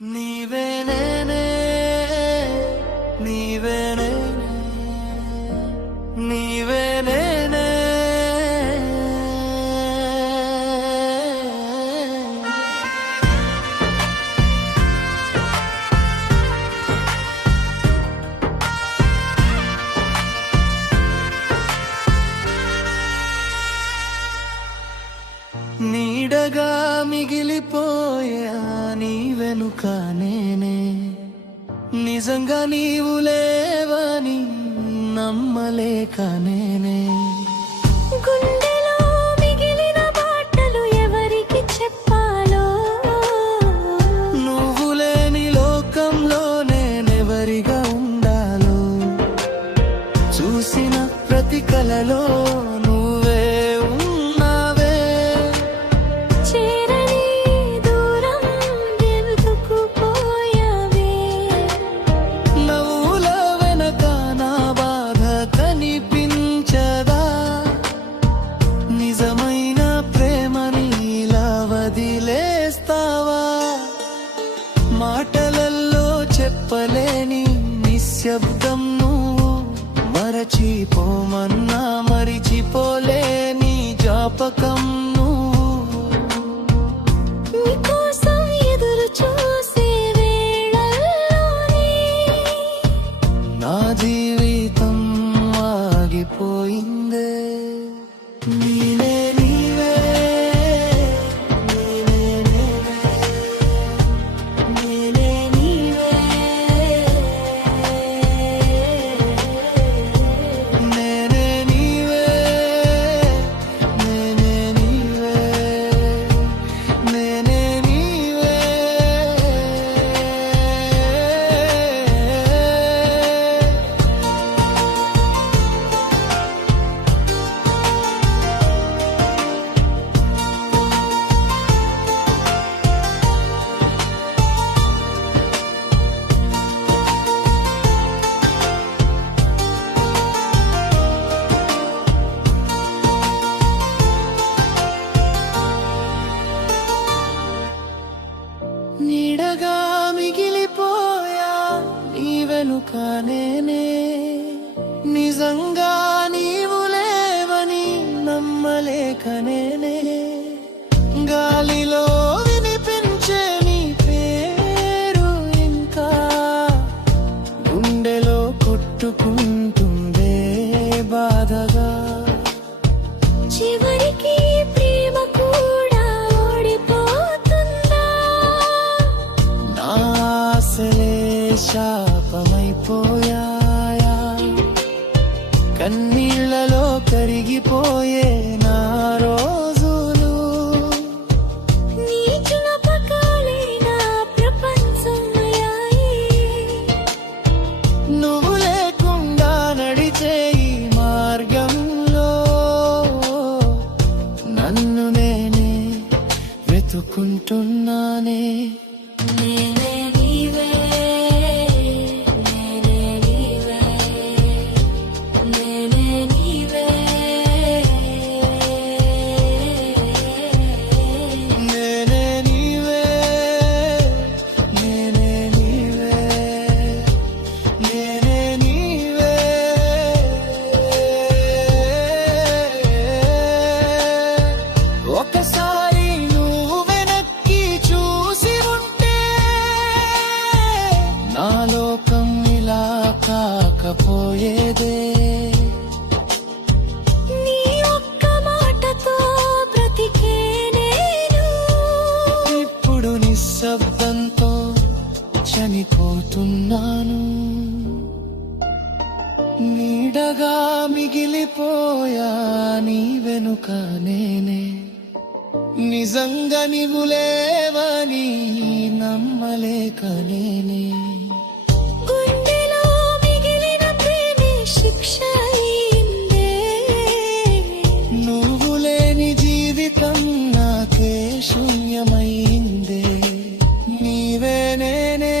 నీవే నేనే నీవే నేనే నీవే నేనే నీడగా మిగిలిపోయా నీ వెనుక నేనే నిజంగా నీవు లేవని నమ్మలేక నేనే గుండెలో మిగిలిన మాటలు ఎవరికి చెప్పాలో నువ్వు లేని లోకంలో నేనెవరిగా ఉండాలో చూసిన ప్రతి కలలో నువ్వే ఉన్నావే చేరని దూరం ఎందుకు పోయావే నవ్వుల వెనక నా బాధ కనిపించదా నిజమైన ప్రేమని ఇలా వదిలేస్తావా మాటలల్లో చెప్పలేని నిశ్శబ్దం నువ్వు మరచిపోమన్నా మరిచిపోలేని జ్ఞాపకం నువ్వు నీకోసం ఎదురు చూసే వేళల్లోనే నా జీవితం ఆగిపోయిందే నీవే నీవే నేనే నీవే నేనే నీవే నేనే నీవే నేనే నీవే నీడగా మిగిలిపోయా నీ వెనుక నేనే నిజంగా నీవు లేవని నమ్మలేక నేనే గాలిలో వినిపించే నీ పేరు ఇంకా గుండెలో కొట్టుకుంటుందే బాధగా చివరికి ప్రేమ కూడా ఓడిపోతుందా నా ఆశలే శాపమైపోయాయా కన్నీళ్లలో కరిగిపోయే నా రోజులు నీ జ్ఞాపకాలే నా ప్రపంచమయ్యాయి నువ్వు లేకుండా నడిచే ఈ మార్గంలో నన్ను నేనే వెతుకుంటున్నానే నేనే నీవే నేనే నీవే నేనే నీవే నేనే నీవే నేనే నీవే నేనే నీవే ఒకసారి నువ్వు వెనక్కి చూసి ఉంటే నా లోకం ఇలా కాకపోయేదే నీ ఒక్క మాటతో బ్రతికే నేను ఇప్పుడు నిశ్శబ్దంతో చనిపోతున్నాను నీడగా మిగిలిపోయా నీ వెనుక నేనే నిజంగా నీవు లేవని నమ్మలేక నేనే గుండెలో మిగిలిన ప్రేమే శిక్ష అయిందే నువ్వు లేని జీవితం నాకే శూన్యమైందే నీవే నేనే